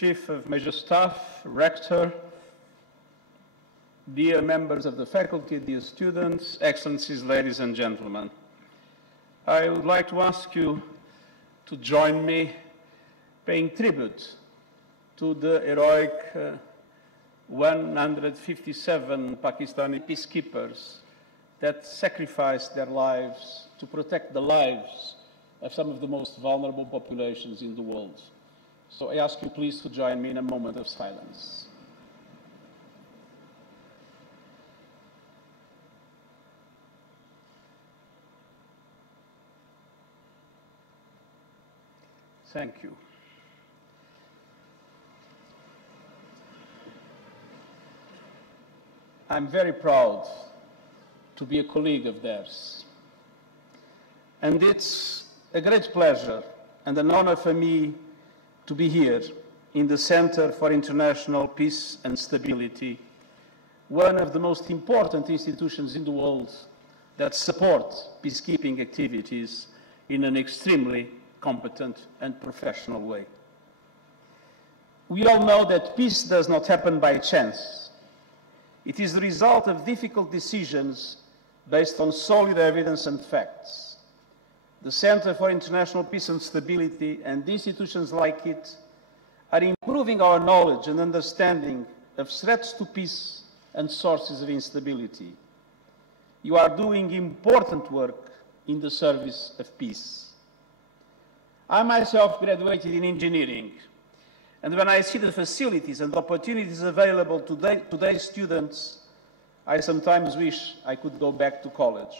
Chief of Major Staff, Rector, dear members of the faculty, dear students, Excellencies, ladies and gentlemen. I would like to ask you to join me paying tribute to the heroic 157 Pakistani peacekeepers that sacrificed their lives to protect the lives of some of the most vulnerable populations in the world. So I ask you please to join me in a moment of silence. Thank you. I'm very proud to be a colleague of theirs. And it's a great pleasure and an honor for me to be here in the Center for International Peace and Stability, one of the most important institutions in the world that support peacekeeping activities in an extremely competent and professional way. We all know that peace does not happen by chance. It is the result of difficult decisions based on solid evidence and facts. The Center for International Peace and Stability and institutions like it are improving our knowledge and understanding of threats to peace and sources of instability. You are doing important work in the service of peace. I myself graduated in engineering, and when I see the facilities and opportunities available to today's students, I sometimes wish I could go back to college.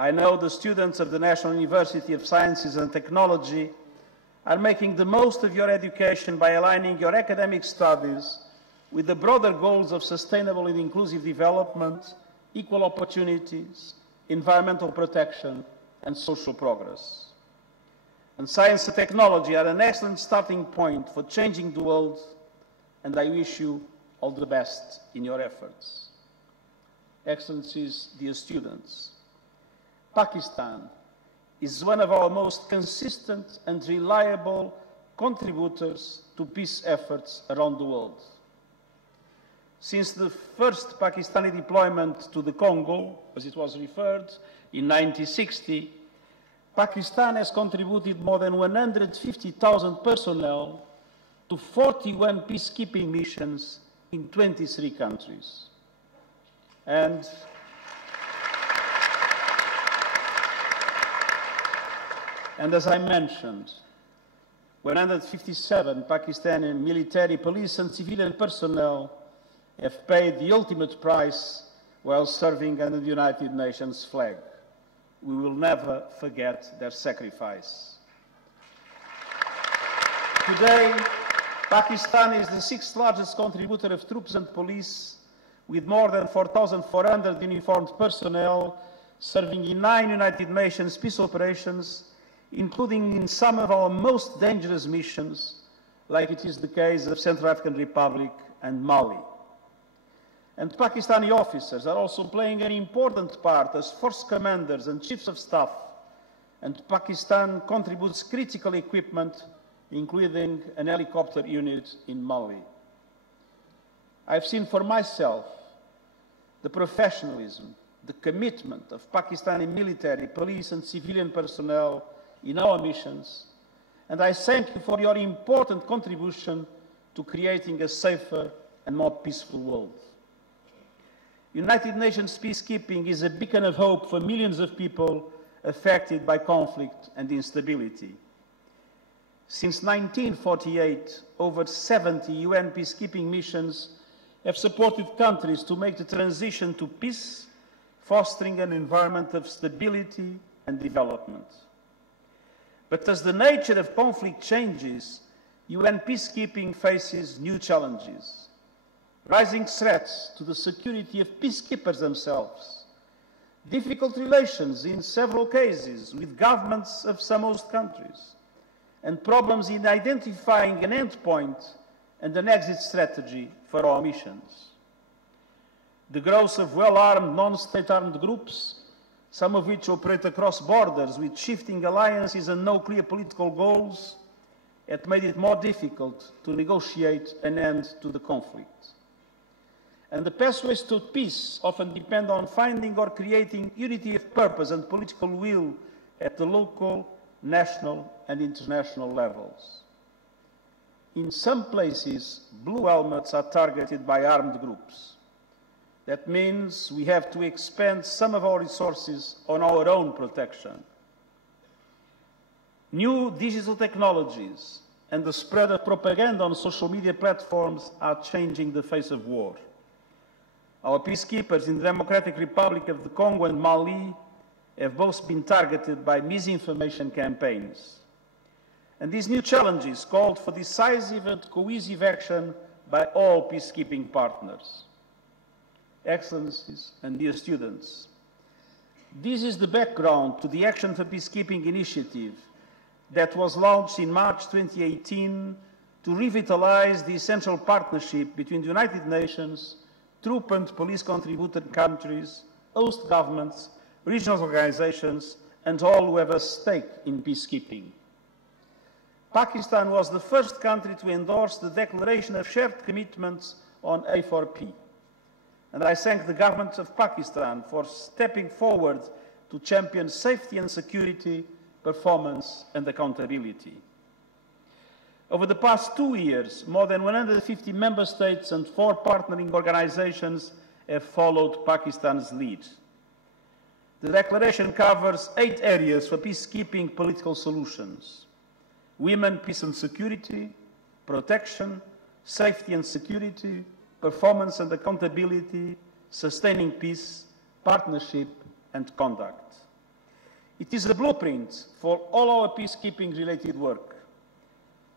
I know the students of the National University of Sciences and Technology are making the most of your education by aligning your academic studies with the broader goals of sustainable and inclusive development, equal opportunities, environmental protection, and social progress. And science and technology are an excellent starting point for changing the world, and I wish you all the best in your efforts. Excellencies, dear students, Pakistan is one of our most consistent and reliable contributors to peace efforts around the world. Since the first Pakistani deployment to the Congo, as it was referred, in 1960, Pakistan has contributed more than 150,000 personnel to 41 peacekeeping missions in 23 countries. And as I mentioned, 157 Pakistani military, police and civilian personnel have paid the ultimate price while serving under the United Nations flag. We will never forget their sacrifice. Today, Pakistan is the sixth largest contributor of troops and police, with more than 4,400 uniformed personnel serving in 9 United Nations peace operations, including in some of our most dangerous missions, like it is the case of Central African Republic and Mali. And Pakistani officers are also playing an important part as force commanders and chiefs of staff, and Pakistan contributes critical equipment, including an helicopter unit in Mali. I've seen for myself the professionalism, the commitment of Pakistani military, police and civilian personnel in our missions, and I thank you for your important contribution to creating a safer and more peaceful world. United Nations peacekeeping is a beacon of hope for millions of people affected by conflict and instability. Since 1948, over 70 UN peacekeeping missions have supported countries to make the transition to peace, fostering an environment of stability and development. But as the nature of conflict changes, UN peacekeeping faces new challenges. Rising threats to the security of peacekeepers themselves, difficult relations in several cases with governments of some host countries, and problems in identifying an endpoint and an exit strategy for our missions. The growth of well-armed, non-state armed groups, some of which operate across borders with shifting alliances and no clear political goals, it made it more difficult to negotiate an end to the conflict. And the pathways to peace often depend on finding or creating unity of purpose and political will at the local, national and international levels. In some places, blue helmets are targeted by armed groups. That means we have to expend some of our resources on our own protection. New digital technologies and the spread of propaganda on social media platforms are changing the face of war. Our peacekeepers in the Democratic Republic of the Congo and Mali have both been targeted by misinformation campaigns. And these new challenges called for decisive and cohesive action by all peacekeeping partners. Excellencies and dear students, this is the background to the Action for Peacekeeping initiative that was launched in March 2018 to revitalize the essential partnership between the United Nations, troop and police contributor countries, host governments, regional organizations, and all who have a stake in peacekeeping. Pakistan was the first country to endorse the Declaration of Shared Commitments on A4P. And I thank the government of Pakistan for stepping forward to champion safety and security, performance and accountability. Over the past 2 years, more than 150 member states and 4 partnering organizations have followed Pakistan's lead. The declaration covers 8 areas for peacekeeping political solutions: women, peace and security, protection, safety and security, performance and accountability, sustaining peace, partnership and conduct. It is a blueprint for all our peacekeeping-related work.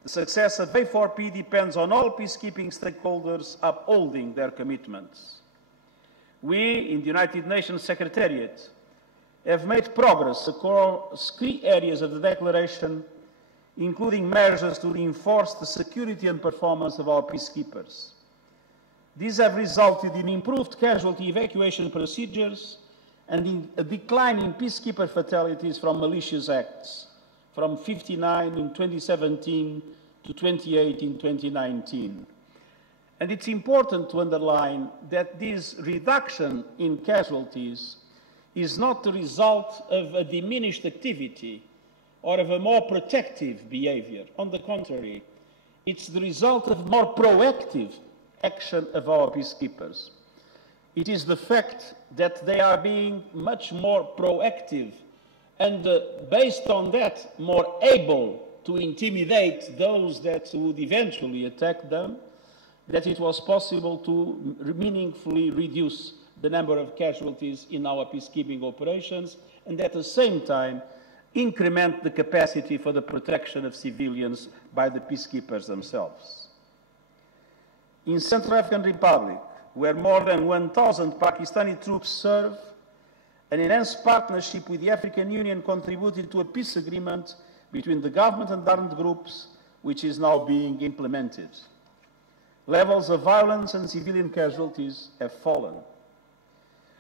The success of A4P depends on all peacekeeping stakeholders upholding their commitments. We, in the United Nations Secretariat, have made progress across key areas of the Declaration, including measures to reinforce the security and performance of our peacekeepers. These have resulted in improved casualty evacuation procedures and in a decline in peacekeeper fatalities from malicious acts, from 59 in 2017 to 28 in 2019. And it's important to underline that this reduction in casualties is not the result of a diminished activity or of a more protective behavior. On the contrary, it's the result of more proactive action of our peacekeepers. It is the fact that they are being much more proactive and, based on that, more able to intimidate those that would eventually attack them, that it was possible to meaningfully reduce the number of casualties in our peacekeeping operations and at the same time increment the capacity for the protection of civilians by the peacekeepers themselves. In Central African Republic, where more than 1,000 Pakistani troops serve, an enhanced partnership with the African Union contributed to a peace agreement between the government and armed groups, which is now being implemented. Levels of violence and civilian casualties have fallen.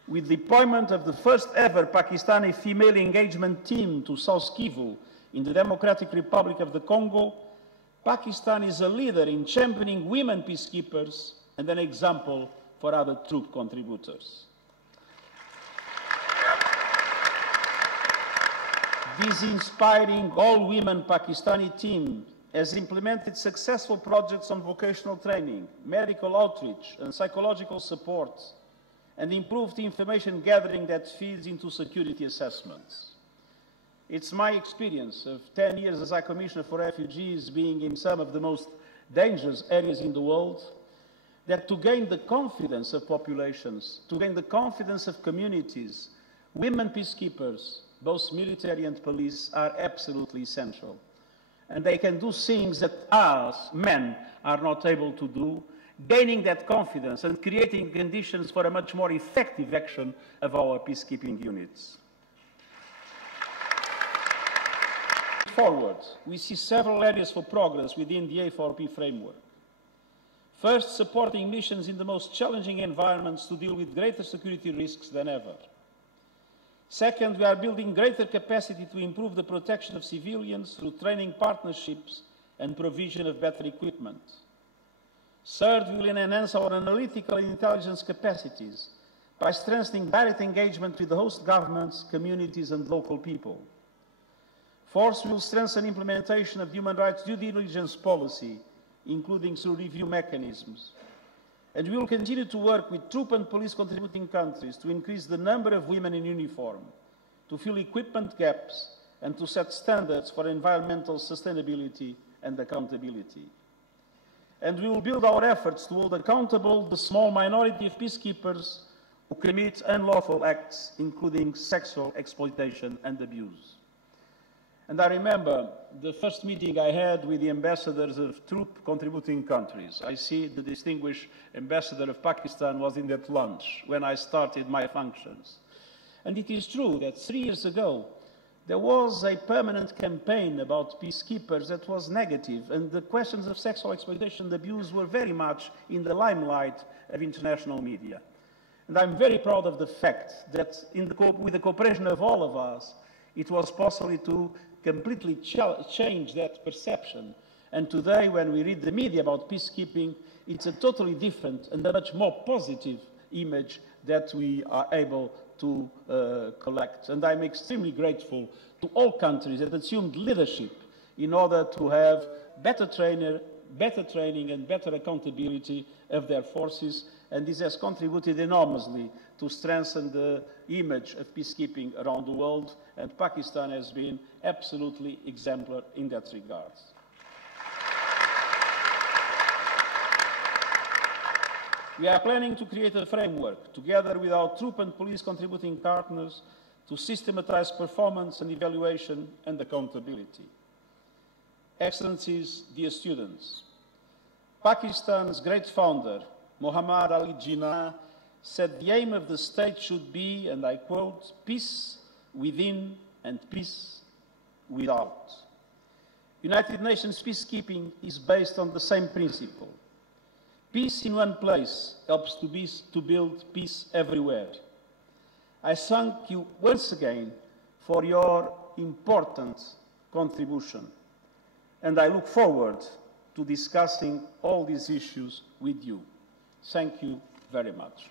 With the deployment of the first ever Pakistani female engagement team to South Kivu in the Democratic Republic of the Congo, Pakistan is a leader in championing women peacekeepers and an example for other troop contributors. This inspiring all-women Pakistani team has implemented successful projects on vocational training, medical outreach and psychological support, and improved information gathering that feeds into security assessments. It's my experience of 10 years as High Commissioner for Refugees, being in some of the most dangerous areas in the world, that to gain the confidence of populations, to gain the confidence of communities, women peacekeepers, both military and police, are absolutely essential. And they can do things that us, men, are not able to do, gaining that confidence and creating conditions for a much more effective action of our peacekeeping units. Forward, we see several areas for progress within the A4P framework. First, supporting missions in the most challenging environments to deal with greater security risks than ever. Second, we are building greater capacity to improve the protection of civilians through training partnerships and provision of better equipment. Third, we will enhance our analytical and intelligence capacities by strengthening direct engagement with the host governments, communities and local people. Fourth, we will strengthen implementation of human rights due diligence policy, including through review mechanisms. And we will continue to work with troop and police contributing countries to increase the number of women in uniform, to fill equipment gaps, and to set standards for environmental sustainability and accountability. And we will build our efforts to hold accountable the small minority of peacekeepers who commit unlawful acts, including sexual exploitation and abuse. And I remember the first meeting I had with the ambassadors of troop contributing countries. I see the distinguished ambassador of Pakistan was in that lunch when I started my functions. And it is true that 3 years ago, there was a permanent campaign about peacekeepers that was negative, and the questions of sexual exploitation and abuse were very much in the limelight of international media. And I'm very proud of the fact that with the cooperation of all of us, it was possible to completely change that perception. And today, when we read the media about peacekeeping, it's a totally different and a much more positive image that we are able to collect. And I'm extremely grateful to all countries that assumed leadership in order to have better training and better accountability of their forces. And this has contributed enormously to strengthen the image of peacekeeping around the world. And Pakistan has been absolutely exemplar in that regard. We are planning to create a framework, together with our troop and police contributing partners, to systematize performance and evaluation and accountability. Excellencies, dear students, Pakistan's great founder, Muhammad Ali Jinnah, said the aim of the state should be, and I quote, peace within and peace without. United Nations peacekeeping is based on the same principle. Peace in one place helps to build peace everywhere. I thank you once again for your important contribution, and I look forward to discussing all these issues with you. Thank you very much.